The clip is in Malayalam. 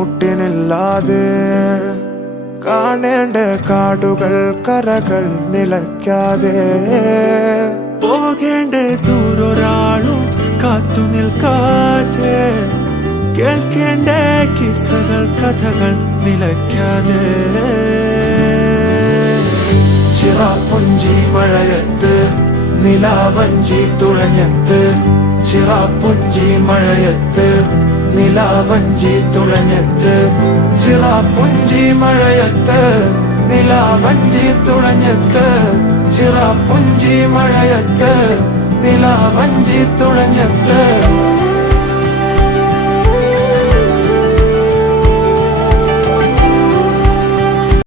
കൂട്ടിനില്ലാതെ കാണേണ്ട കാടുകൾ കരകൾ നിലയ്ക്കാതെ പോകേണ്ട ദൂരൊരാളും കാത്തു നിൽക്കാതെ കേൾക്കേണ്ട കിസ്സകൾ കഥകൾ നിലയ്ക്കാതെ ചിറാപ്പുഞ്ചി മഴയത്ത് നിലാവഞ്ചി തുഴഞ്ഞത്ത് ചിറാപ്പുഞ്ചി മഴയത്ത് നിലാവഞ്ചി തുഴഞ്ഞത്ത് ചിറാപ്പുഞ്ചി മഴയത്ത് നിലാവഞ്ചി തുഴഞ്ഞത്ത് ചിറാപ്പുഞ്ചി മഴയത്ത് നിലാവഞ്ചി തുഴഞ്ഞത്ത്